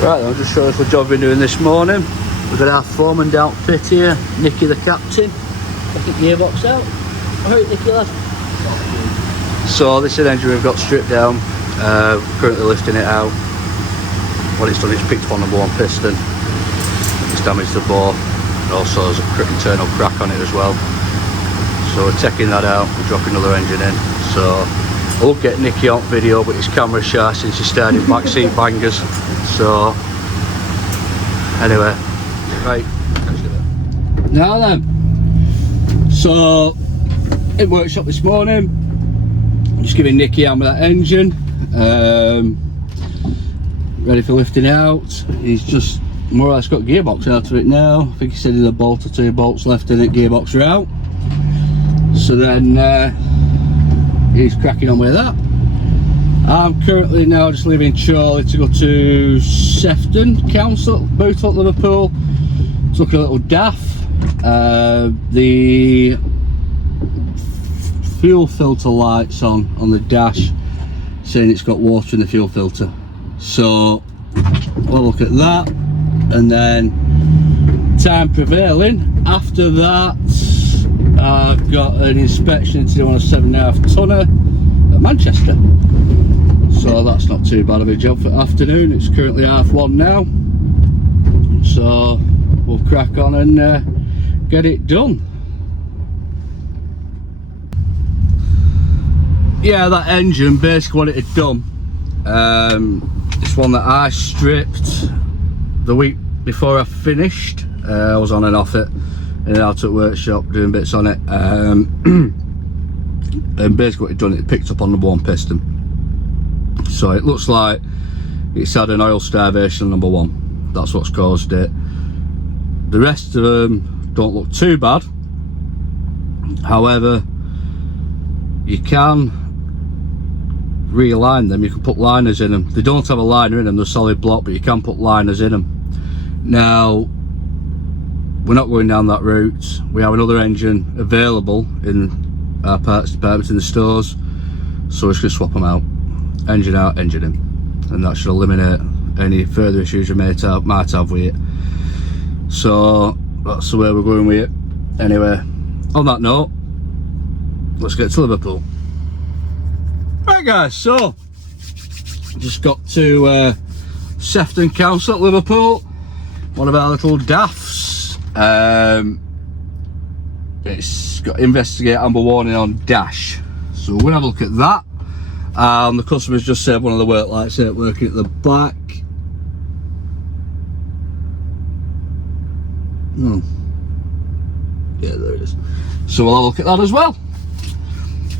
Right, I'll just show us what job we've been doing this morning. We've got our foreman outfit here, Nicky the captain. Taking the gearbox out. Alright, Nicky lad. So this is an engine we've got stripped down. Currently lifting it out. What it's done is picked up on number one piston. It's damaged the bore. And also there's an internal crack on it as well. So we're taking that out, we're dropping another engine in. So I won't get Nicky on video, but his camera's shy since he started backseat bangers. So anyway, right, let's do it. Now then, so in workshop this morning, I'm just giving Nicky out with that engine, ready for lifting out. He's just more or less got gearbox out of it now. I think he said there's a bolt or two bolts left in it, gearbox are out. So then he's cracking on with that. I'm currently now just leaving Chorley to go to Sefton Council, Boothhook, Liverpool. Took a little DAF. The fuel filter lights on the dash saying it's got water in the fuel filter. So we'll look at that, and then time prevailing. After that, I've got an inspection to do on a 7.5 tonner at Manchester. So that's not too bad of a job for afternoon. It's currently 1:30 now. So we'll crack on and get it done. Yeah, that engine, basically what it had done, it's one that I stripped the week before I finished. I was on and off it, in and out at workshop doing bits on it. And basically what it done, it picked up on number one piston. So it looks like it's had an oil starvation on number one. That's what's caused it. The rest of them don't look too bad. However, you can realign them. You can put liners in them. They don't have a liner in them, they're solid block, but you can put liners in them. Now, we're not going down that route. We have another engine available in our parts department in the stores, so we're just going to swap them out. Engine out, engine in, and that should eliminate any further issues you might have with it. So that's the way we're going with it. Anyway, on that note, let's get to Liverpool. Right guys, so just got to Sefton Council at Liverpool, one of our little DAFs. It's got investigate amber warning on dash, so we're gonna have a look at that. The customer's just said one of the work lights ain't working at the back. Yeah, there it is. So we'll have a look at that as well.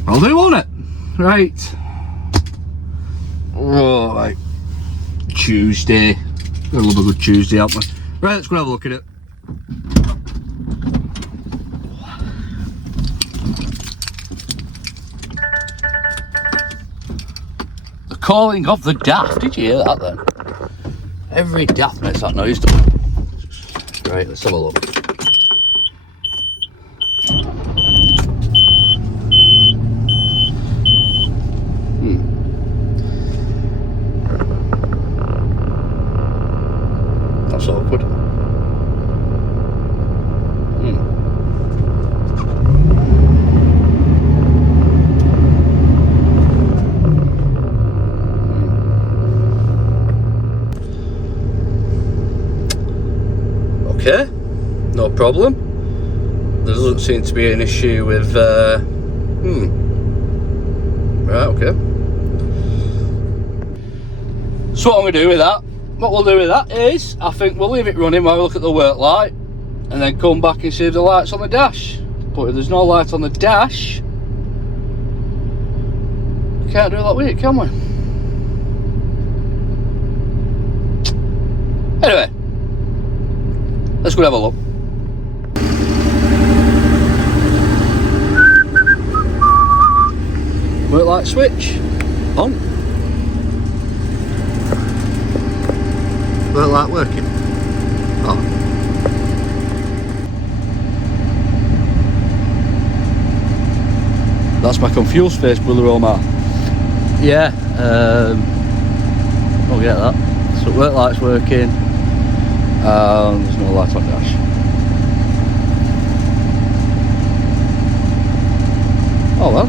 I'll do, won't it? Right. Oh, right. Tuesday. Gotta love a good Tuesday, haven't we? Right, let's go have a look at it. The calling of the DAF. Did you hear that then? Every DAF makes that noise, doesn't it? Right, let's have a look. That's awkward. Okay, no problem. There doesn't seem to be an issue with right, okay. So what I'm going to do with that, what we'll do with that is, I think we'll leave it running while we look at the work light, and then come back and see if the light's on the dash. But if there's no light on the dash, we can't do that with it, can we? Anyway, let's go and have a look. Work light switch on. Work light working. Oh. That's my confused face, brother Omar. Yeah, I'll get that. So work light's working, and there's no light on dash. Oh well.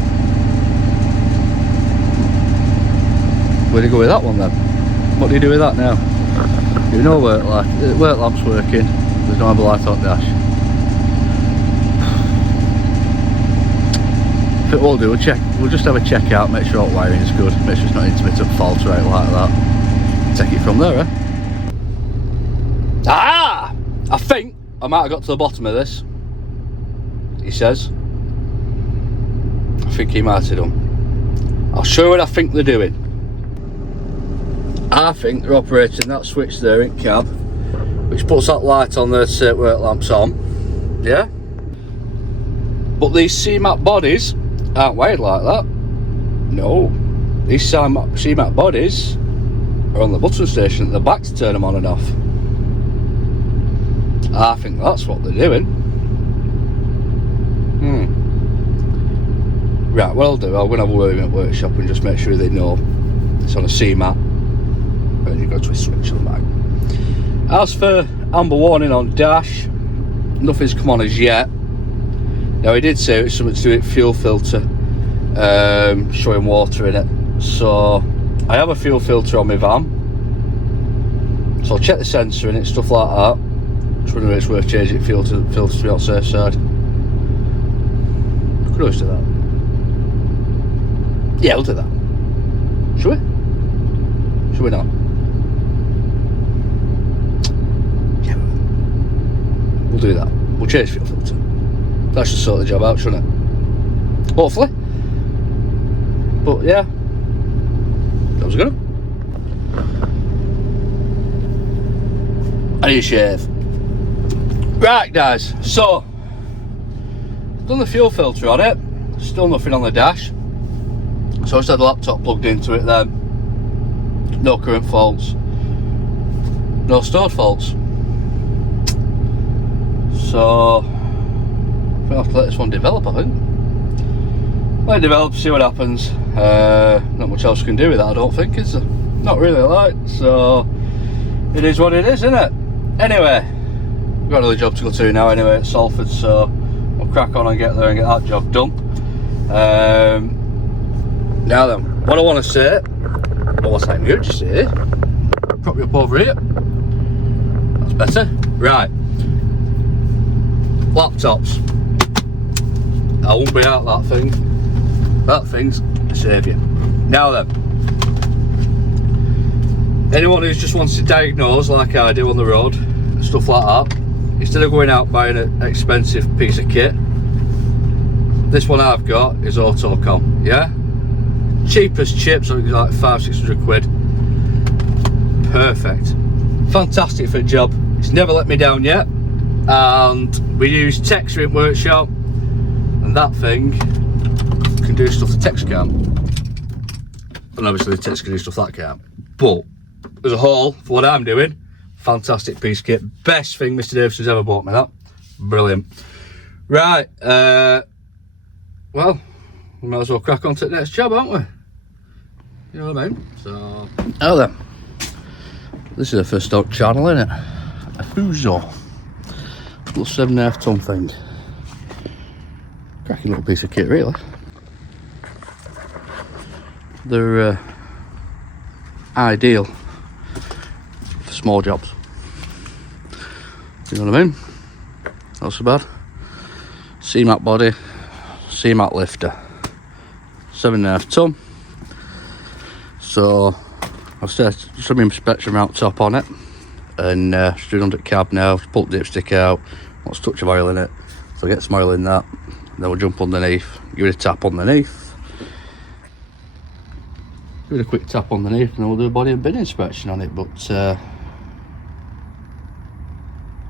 Where do you go with that one then? What do you do with that now? You know work light, work lamp's working, there's no other light on dash. But what we'll do, we'll just have a check out, make sure all wiring is good, make sure it's not intermittent fault or anything like that. Take it from there, eh? Ah! I think I might have got to the bottom of this. He says. I think he might have done. I'll show you what I think they're doing. I think they're operating that switch there in cab, which puts that light on there to say work lamp's on. Yeah? But these CMAP bodies aren't wired like that. No. These CMAP bodies are on the button station at the back to turn them on and off. I think that's what they're doing. Right, what I'll do, I'm going to have a word in the workshop and just make sure they know it's on a CMAP. And you've got to switch on the back. As for amber warning on dash, nothing's come on as yet. Now he did say it's something to do with fuel filter, showing water in it. So I have a fuel filter on my van, so I'll check the sensor in it, stuff like that. Just wondering if it's worth changing filter to be on the safe side. I could always do that. Yeah, we'll do that. Should we? Should we not? Yeah, we'll do that. We'll change fuel filter. That should sort the job out, shouldn't it? Hopefully. But yeah, that was good. I need a shave. Right, guys. So, done the fuel filter on it. Still nothing on the dash. So I just had the laptop plugged into it then. No current faults. No stored faults. So I'll have to let this one develop, I think. Let it develop, see what happens. Not much else you can do with that, I don't think, is there? Not really, like. So it is what it is, isn't it? Anyway, we've got another job to go to now anyway at Salford, so we'll crack on and get there and get that job done. Now then, what I want to say, or what's I'm going to say, prop you up over here. That's better. Right. Laptops. I won't be out that thing. That thing's a saviour. Now then, anyone who just wants to diagnose like I do on the road, stuff like that, instead of going out buying an expensive piece of kit, this one I've got is Autocom, yeah? Cheapest chips, I think it's like 500-600 quid. Perfect. Fantastic for a job. It's never let me down yet. And we use Texer in workshop, and that thing can do stuff the Tex can't. And obviously the Tex can do stuff that can't. But as a whole, for what I'm doing, fantastic piece of kit. Best thing Mr. Davidson's ever bought me, that. Brilliant. Right, well, we might as well crack on to the next job, aren't we? You know what I mean? So, oh then. This is a first stock channel, isn't it? A Fuso. Little 7.5 ton thing. Cracking little piece of kit, really. They're ideal for small jobs. You know what I mean? Not so bad. CMAP body, CMAP lifter. 7.5 ton. So I've set some inspection mount top on it, and stood under the cab now, pulled the dipstick out, wants a touch of oil in it, so I'll get some oil in that, then we'll jump underneath, give it a tap underneath, give it a quick tap underneath, and then we'll do a body and bin inspection on it. But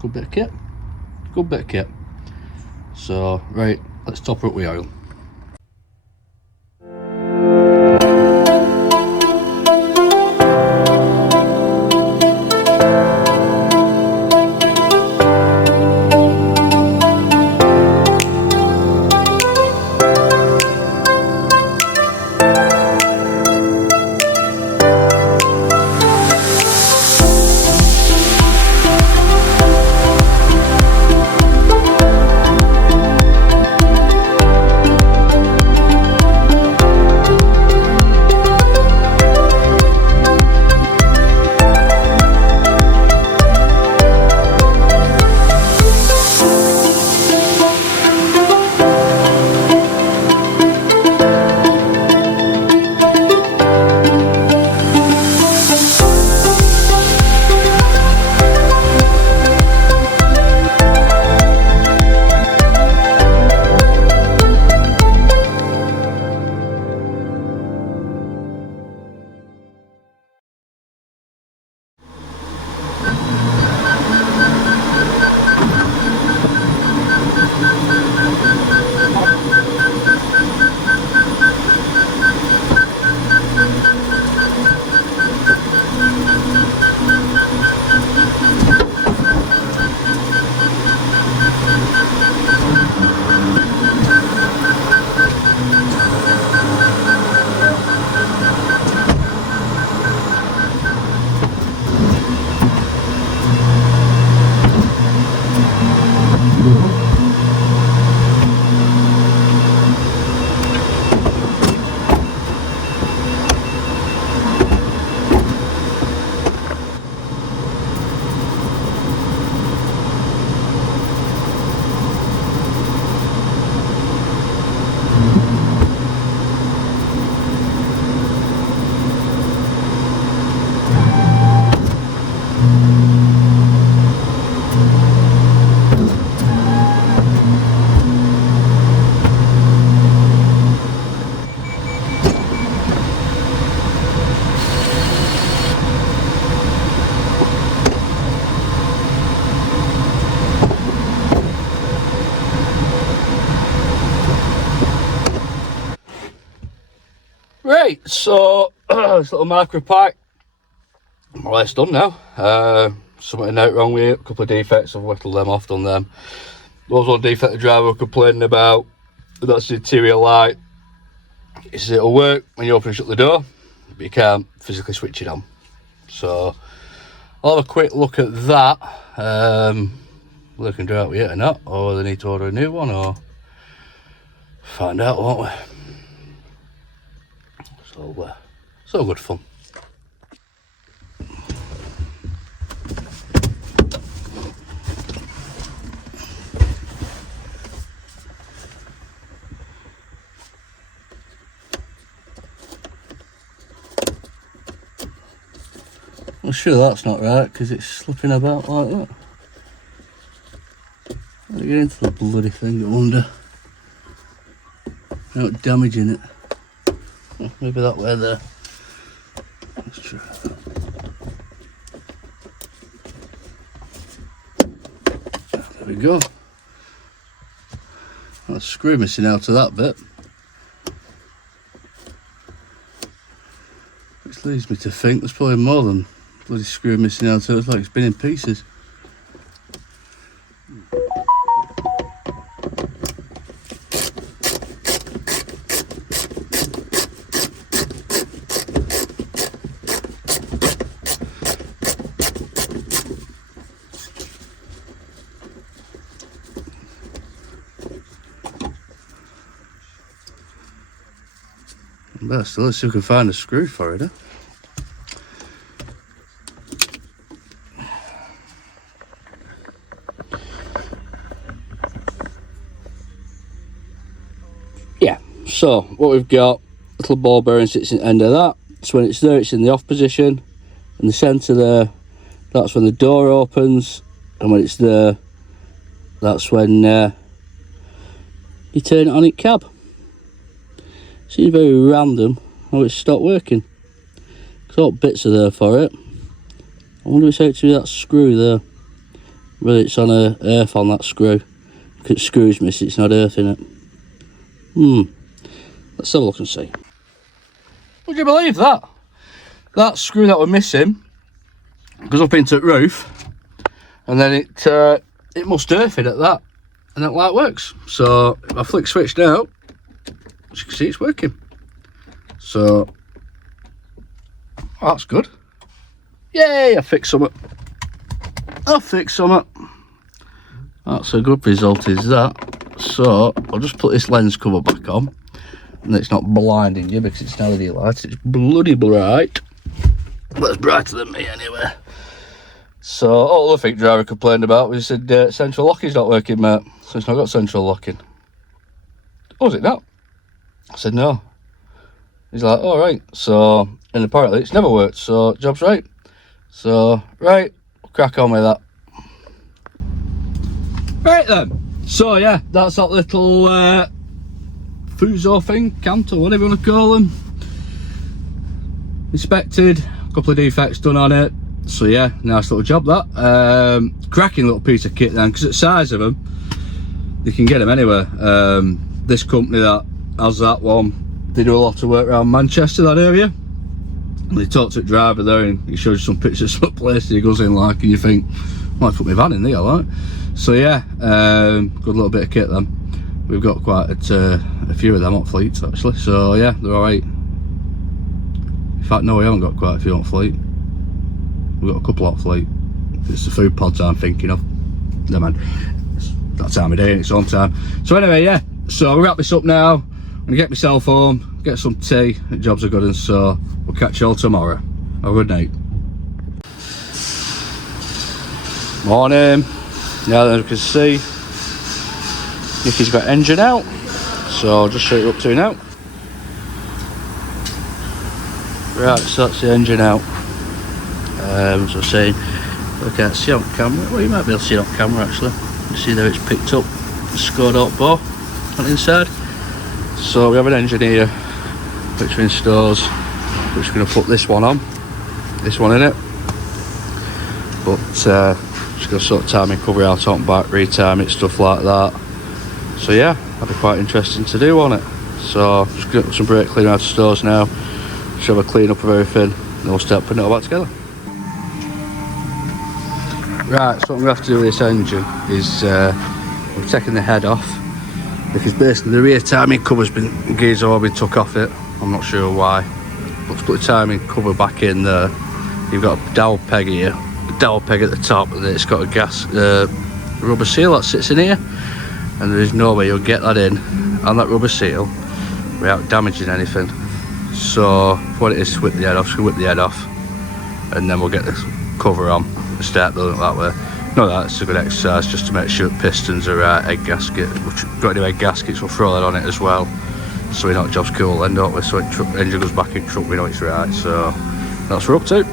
good bit of kit, good bit of kit. So right, let's top her up with oil. Right, so this little micro pack, more or less done now. Something out wrong with it, a couple of defects, I've whittled them off, done them. There was one defect the driver was complaining about, that's the interior light. He says it'll work when you open and shut the door, but you can't physically switch it on. So I'll have a quick look at that. Whether they can do it with it or not, or they need to order a new one, or find out, won't we? So it's all good fun. I'm sure that's not right because it's slipping about like that. Let me get into the bloody thing, I wonder. Not damaging it. Oh, maybe that way there. Let's try that. There we go. That's screw missing out of that bit. Which leads me to think there's probably more than bloody screw missing out of it. It's like it's been in pieces. Best, let's see if we can find a screw for it, Yeah, so what we've got, little ball bearing sits in the end of that. So when it's there, it's in the off position. In the centre there, that's when the door opens. And when it's there, that's when you turn it on its cab. Seems very random how it's stopped working. Because all bits are there for it. I wonder if it's actually that screw there. Whether it's on a earth on that screw. Because screws miss, it's not earth in it. Let's have a look and see. Would you believe that? That screw that we're missing goes up into the roof, and then it must earth it at that, and that light works. So if I flick switch now, as you can see, it's working. So that's good. Yay, I fixed something. That's a good result, is that. So I'll just put this lens cover back on, and it's not blinding you because it's an LED light. It's bloody bright. Well, it's brighter than me anyway. So all the other driver complained about was he said central locking's not working, mate. So it's not got central locking. Oh, is it not? I said no. He's like, all right. So, and apparently it's never worked, so job's right. So right, we'll crack on with that. Right then, so yeah, that's that little Fuso thing, Canter, whatever you want to call them. Inspected, a couple of defects done on it. So yeah, nice little job that. Cracking little piece of kit then, because the size of them, you can get them anywhere. This company that has that one, they do a lot of work around Manchester, that area. And they talked to the driver there and he shows you some pictures of some places he goes in like, and you think, might put my van in there, like. So yeah, good little bit of kit then. We've got quite a few of them on fleets actually, so yeah, they're alright. In fact, no, we haven't got quite a few on fleet. We've got a couple on fleet. It's the food pods I'm thinking of. No man, it's that time of day and it's home time. So anyway, yeah, so I'll wrap this up now. I'm gonna get myself home, get some tea, the jobs are good, and so we'll catch you all tomorrow. Have a good night. Morning. Now as you can see, Nicky's got engine out, so I'll just show you up to now. Right, so that's the engine out. So I'm saying, I can't see on camera. Well, you might be able to see it on camera actually. You see there it's picked up the scored out bore on the inside. So we have an engine here, which we in stores, which we're going to put this one on, this one in it. But just going to sort of time and cover out on back, retime it, stuff like that. So yeah, that'd be quite interesting to do on it. So just get some brake cleaner out of stores now. Should have a clean up of everything, and we'll start putting it all back together. Right, so what I'm going to have to do with this engine is we've taken the head off, because basically the rear timing cover's been, gears have all been took off it. I'm not sure why, but to put the timing cover back in there, you've got a dowel peg here, a dowel peg at the top, and then it's got a gas rubber seal that sits in here, and there is no way you'll get that in on that rubber seal without damaging anything. So what it is to whip the head off, so we whip the head off, and then we'll get this cover on and start building it that way. No, that's a good exercise just to make sure pistons are egg gasket. We've got new egg gaskets, we'll throw that on it as well, so we know the job's cool then, don't we? So it engine goes back in truck, we know it's right. So that's what we're up to.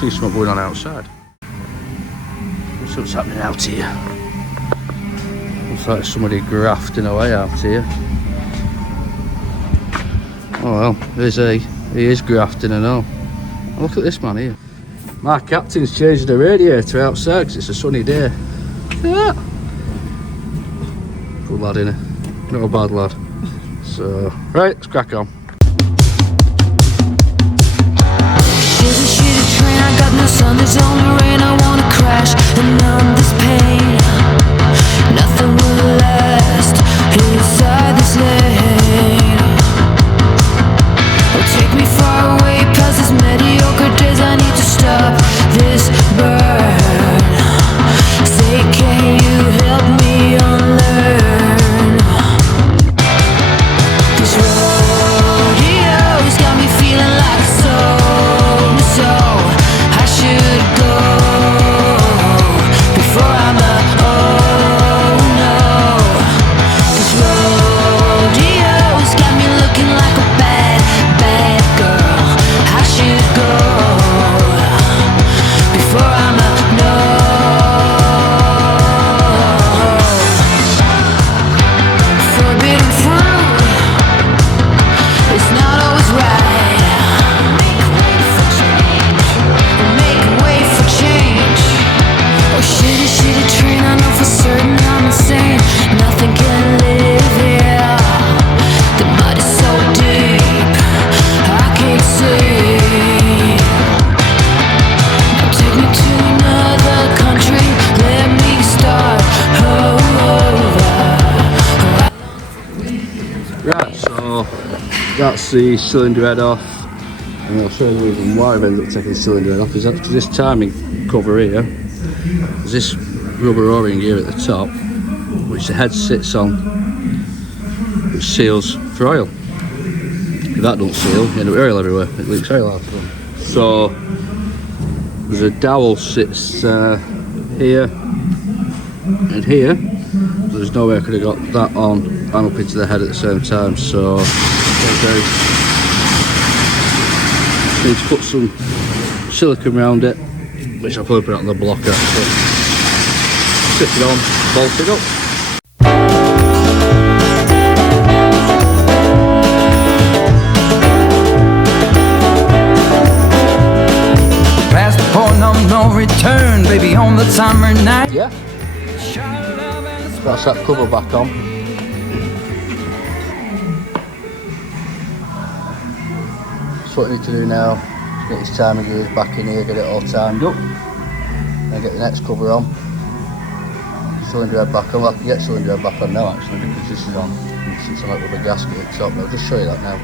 See something going on outside. See what's happening out here. Looks like somebody grafting away out here. Oh well, there's he is grafting and all. Look at this man here. My captain's changed the radiator outside because it's a sunny day. Yeah. Good lad, innit? Not a bad lad. So, right, let's crack on. Shitty train, I got no sun, there's only rain. I wanna crash and numb this pain. Nothing will last inside this lane. Oh, take me far away past these mediocre days. I need to stop this burn. Say, can you help me unlearn? This rodeo's got me feeling like a soul. So I should go before I'm a oh no. This rodeo's got me looking like a bad, bad girl. I should go before I'm a no. Forbidden fruit, it's not always right. Make way for change. Oh, shitty train, I know for certain I'm insane. Nothing can live here. The mud is so deep, I can't see. Now take me to another country, let me start over. Right, so that's the cylinder head off, and I'll show you the reason why I've ended up taking the cylinder head off. Is that because this timing cover here, there's this rubber o-ring here at the top, which the head sits on, which seals for oil. If that don't seal, you end up with oil everywhere, it leaks oil out of them. So there's a dowel sits here and here. There's no way I could have got that on and up into the head at the same time, so okay. Need to put some silicone around it, which I'll probably put on the block actually. Stick it on, bolt it up. Past the point of no return, baby, on the summer night. Yeah. That's that cover back on. So what we need to do now is get his timing gears back in here, get it all timed up, and get the next cover on. Cylinder head back on. Well, I can get cylinder head back on now actually, because this is on. It's on that rubber gasket at the top. I'll just show you that now.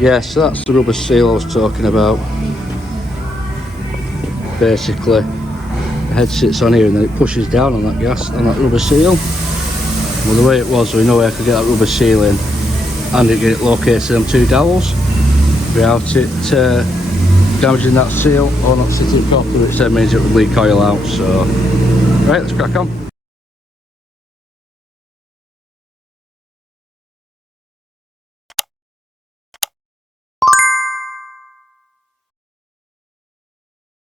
Yeah, so that's the rubber seal I was talking about. Basically, the head sits on here and then it pushes down on that that rubber seal. Well, the way it was, we know where I could get that rubber seal in and get it located on two dowels without it damaging that seal or not sitting properly, which then means it would leak oil out. So, right, let's crack on.